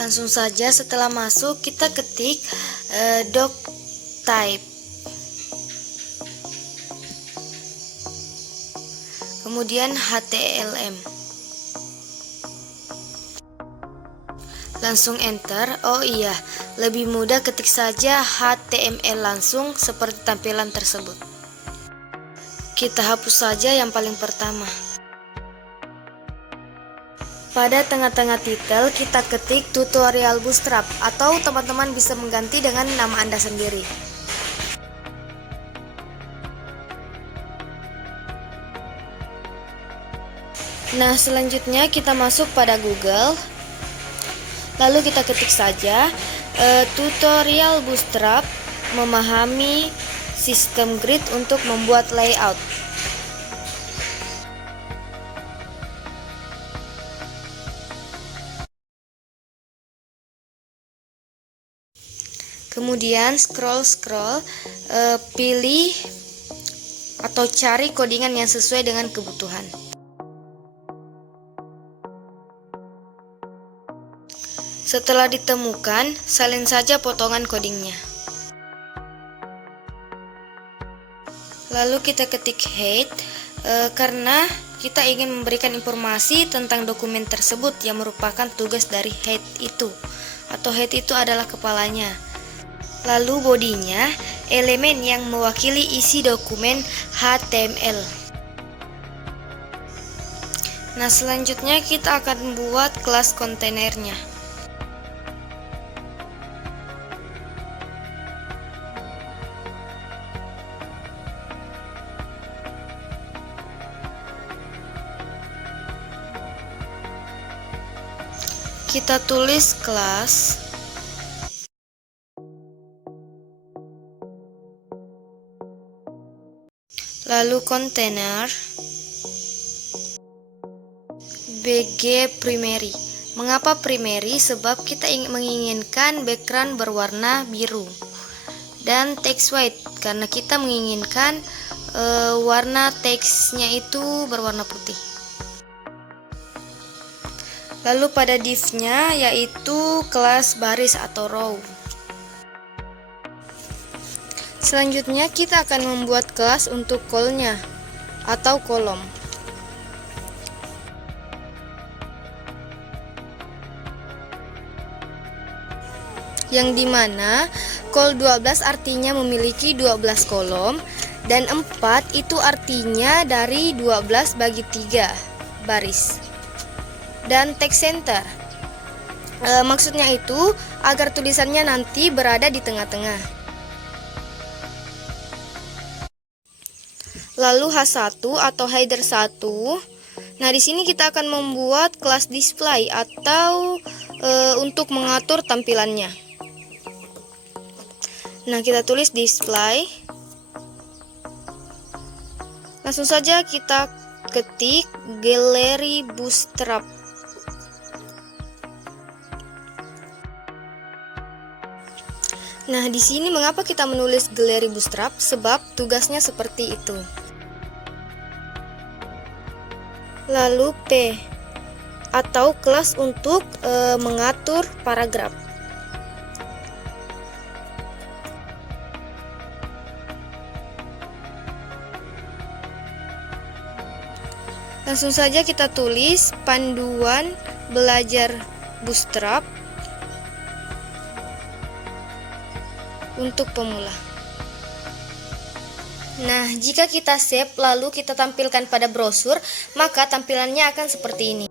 Langsung saja setelah masuk kita ketik doc type. Kemudian HTML. Langsung enter. Oh iya, lebih mudah ketik saja HTML langsung seperti tampilan tersebut. Kita hapus saja yang paling pertama. Pada tengah-tengah titel kita ketik tutorial Bootstrap, atau teman-teman bisa mengganti dengan nama Anda sendiri. Nah, selanjutnya kita masuk pada Google. Lalu kita ketik saja tutorial Bootstrap memahami sistem grid untuk membuat layout. Kemudian scroll, pilih atau cari codingan yang sesuai dengan kebutuhan. Setelah ditemukan, salin saja potongan codingnya. Lalu kita ketik head karena kita ingin memberikan informasi tentang dokumen tersebut yang merupakan tugas dari head itu, atau head itu adalah kepalanya. Lalu bodinya, elemen yang mewakili isi dokumen HTML. Nah, selanjutnya kita akan buat kelas kontainernya. Kita tulis kelas. Lalu kontainer BG primary. Mengapa primary? Sebab kita menginginkan background berwarna biru, dan text white karena kita menginginkan warna teksnya itu berwarna putih. Lalu pada div-nya yaitu kelas baris atau row. Selanjutnya kita akan membuat kelas untuk call-nya atau kolom. Yang dimana call 12 artinya memiliki 12 kolom, dan 4 itu artinya dari 12 bagi 3 baris. Dan text center, maksudnya itu agar tulisannya nanti berada di tengah-tengah. Lalu H1 atau header 1. Nah, di sini kita akan membuat kelas display atau untuk mengatur tampilannya. Nah, kita tulis display. Langsung saja kita ketik Gallery Bootstrap. Nah, di sini mengapa kita menulis Gallery Bootstrap? Sebab tugasnya seperti itu. Lalu P atau kelas untuk mengatur paragraf. Langsung saja kita tulis panduan belajar Bootstrap untuk pemula. Nah, jika kita save lalu kita tampilkan pada brosur, maka tampilannya akan seperti ini.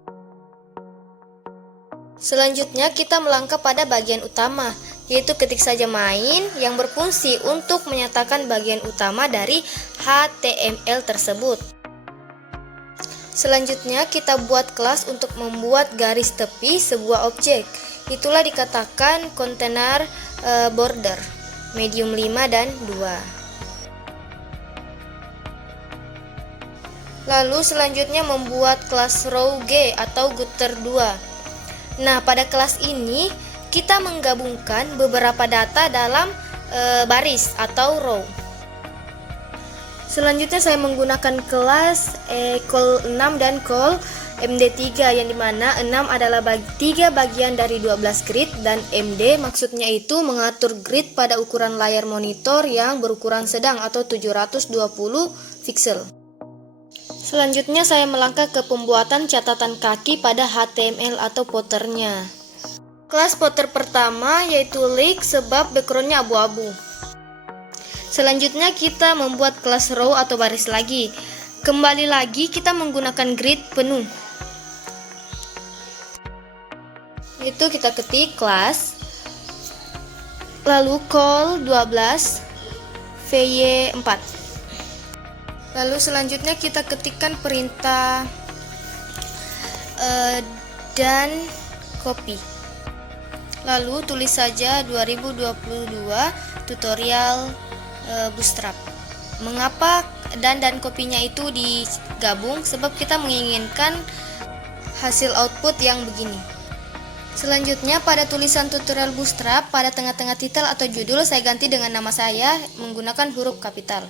Selanjutnya kita melangkah pada bagian utama, yaitu ketik saja main yang berfungsi untuk menyatakan bagian utama dari HTML tersebut. Selanjutnya kita buat kelas untuk membuat garis tepi sebuah objek. Itulah dikatakan kontainer border medium 5 dan 2. Lalu selanjutnya membuat kelas row G atau gutter 2. Nah, pada kelas ini kita menggabungkan beberapa data dalam baris atau row. Selanjutnya saya menggunakan kelas call 6 dan call MD3 yang dimana 6 adalah 3 bagian dari 12 grid, dan MD maksudnya itu mengatur grid pada ukuran layar monitor yang berukuran sedang atau 720 pixel. Selanjutnya saya melangkah ke pembuatan catatan kaki pada HTML atau footernya. Kelas footer pertama yaitu leak sebab backgroundnya abu-abu. Selanjutnya kita membuat kelas row atau baris lagi. Kembali lagi kita menggunakan grid penuh. Itu kita ketik kelas, lalu call 12 VY4. Lalu selanjutnya kita ketikkan perintah dan copy. Lalu tulis saja 2022 tutorial Bootstrap. Mengapa dan kopinya itu digabung? Sebab kita menginginkan hasil output yang begini. Selanjutnya pada tulisan tutorial Bootstrap, pada tengah-tengah titel atau judul saya ganti dengan nama saya menggunakan huruf kapital.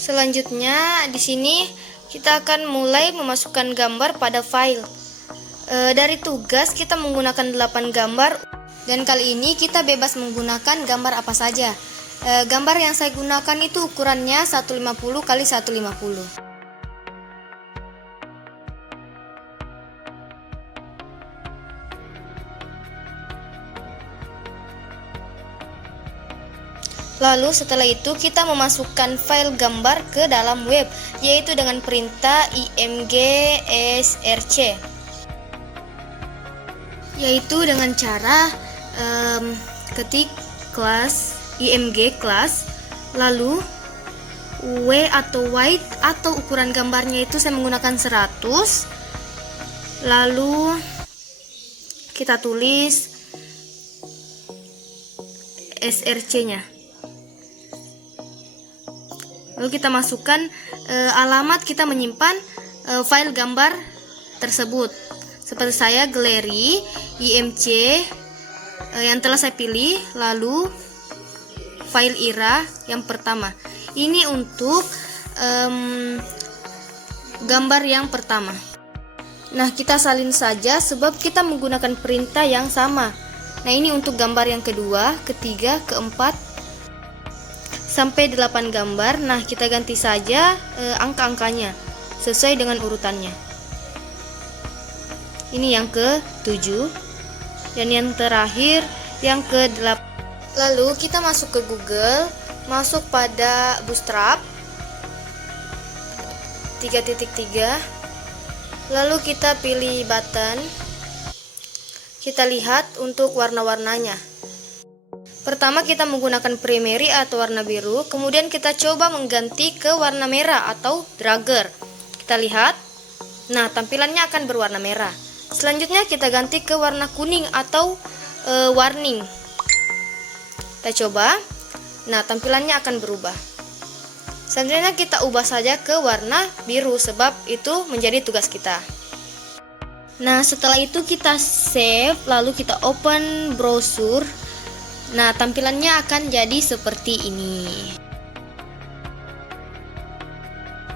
Selanjutnya di sini kita akan mulai memasukkan gambar pada file. Dari tugas kita menggunakan 8 gambar, dan kali ini kita bebas menggunakan gambar apa saja. Gambar yang saya gunakan itu ukurannya 150 x 150. Lalu setelah itu kita memasukkan file gambar ke dalam web, yaitu dengan perintah img-src, yaitu dengan cara ketik kelas img class, lalu w atau width atau ukuran gambarnya itu saya menggunakan 100, lalu kita tulis src nya. Lalu kita masukkan alamat kita menyimpan file gambar tersebut. Seperti saya galeri imc yang telah saya pilih, lalu file IRA yang pertama. Ini untuk gambar yang pertama. Nah, kita salin saja sebab kita menggunakan perintah yang sama. Nah, ini untuk gambar yang kedua, ketiga, keempat, sampai 8 gambar. Nah, kita ganti saja angka-angkanya sesuai dengan urutannya. Ini yang ke-7 dan yang terakhir yang ke-8. Lalu kita masuk ke Google, masuk pada Bootstrap 3.3, lalu kita pilih button. Kita lihat untuk warna-warnanya. Pertama kita menggunakan primary atau warna biru, kemudian kita coba mengganti ke warna merah atau dragger. Kita lihat, nah tampilannya akan berwarna merah. Selanjutnya kita ganti ke warna kuning atau warning. Kita coba, nah tampilannya akan berubah. Selanjutnya kita ubah saja ke warna biru sebab itu menjadi tugas kita. Nah setelah itu kita save, lalu kita open browser. Nah, tampilannya akan jadi seperti ini.